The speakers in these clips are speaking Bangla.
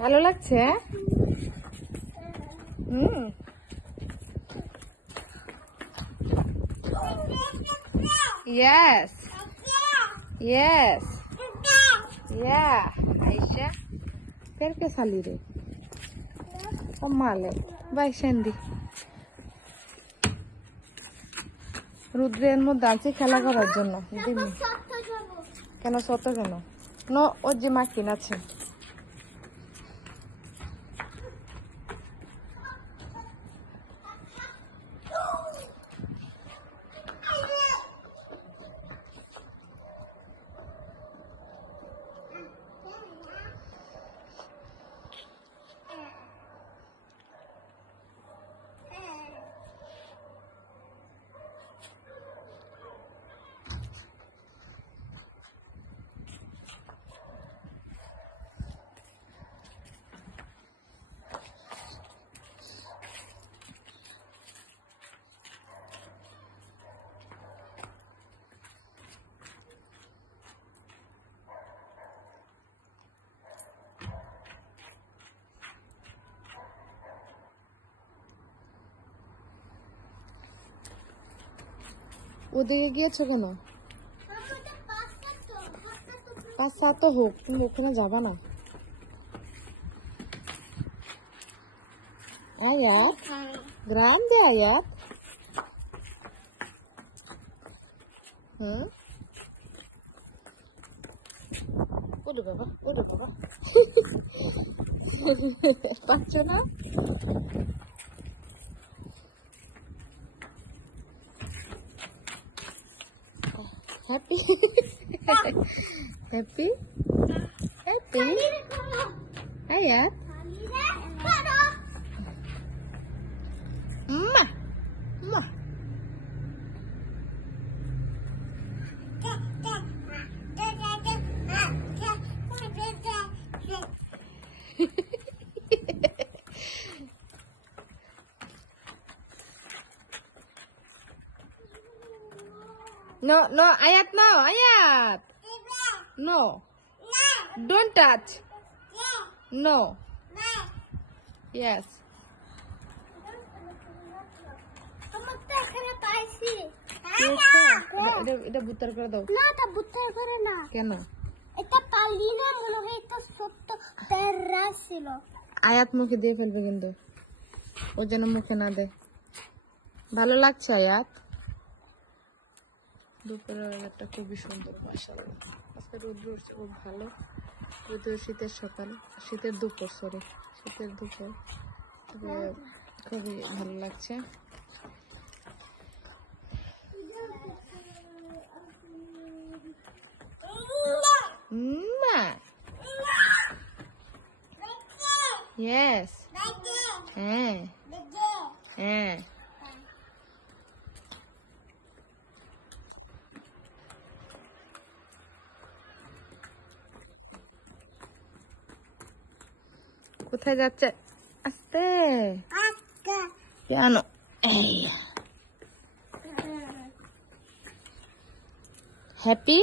ভালো লাগছে? Yes. Yes. Yeah. Aisha. Perché salire? Fa male. Vai, scendi. রুদ্রের মধ্যে আছে খেলা করার জন্য। দিমি কেন সত কেন? নো ওর যে মাকিন আছে। ওদিকে গিয়েছো কেন? 5-7 তো হোক, তুমি ওখানে যাবা না। আয়াত গ্রান্ডে আয়াত। হ্যাঁ ওরে বাবা, ওরে বাবা। পাচ্ছ না? Happy? Happy? Happy? Ayat? Ma? Ma? No, no, Ayat, no, Ayat. No. Don't touch. No. Yes. এটা বুত্তার করে দাও। না, এটা বুত্তার করে না। কেন? এটা পালি না, মনে হয় এটা ছোট্ট প্যারা ছিল। আয়াত মুখে দিয়ে ফেলবে কিন্তু, ও যেন মুখে না দেয়। ভালো লাগছে আয়াত? দুপুরের ওয়েদারটা খুবই সুন্দর, মাশাআল্লাহ। আজকে রোদ উঠছে খুব ভালো। যদিও শীতের সকাল, শীতের দুপুর, সরি শীতের দুপুর, তবে খুবই ভালো লাগছে। Yes. হ্যাঁ হ্যাঁ। কোথায় যাচ্ছে? আস্তে কেন? হ্যাপি?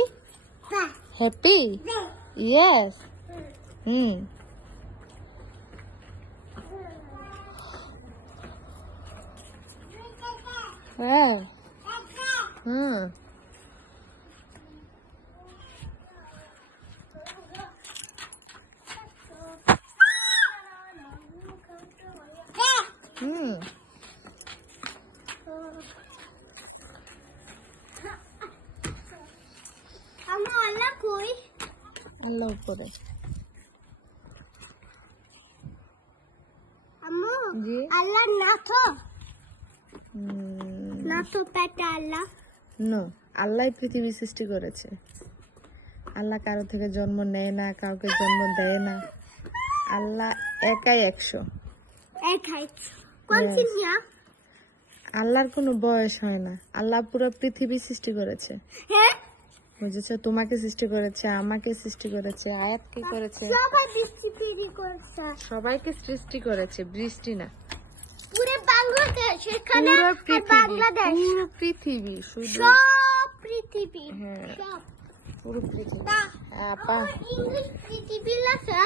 হ্যাপি? ইয়েস। হ্যাঁ। আল্লাহ কই? আল্লাহ উপরে। আম্মু জি আল্লাহ না তো? না তো পেটা আল্লাহ? নো, আল্লাহ পৃথিবী সৃষ্টি করেছে। আল্লাহ কারো থেকে জন্ম নেয় না, কাউকে জন্ম দেয় না। আল্লাহ একাই 100। আল্লাহর কোনো বয়স হয় না। আল্লাহ পুরো পৃথিবী সৃষ্টি করেছে। বুঝেছো? তোমাকে সৃষ্টি করেছে, আমাকে সৃষ্টি করেছে, আয়াতকে করেছে, সবাইকে সৃষ্টি করেছে। বৃষ্টি না, পুরো বাংলাদেশ, এখানে বাংলাদেশ, পুরো পৃথিবী, শুধু সব পৃথিবী, হ্যাঁ সব পুরো পৃথিবী। ইংলিশ পৃথিবী লেখা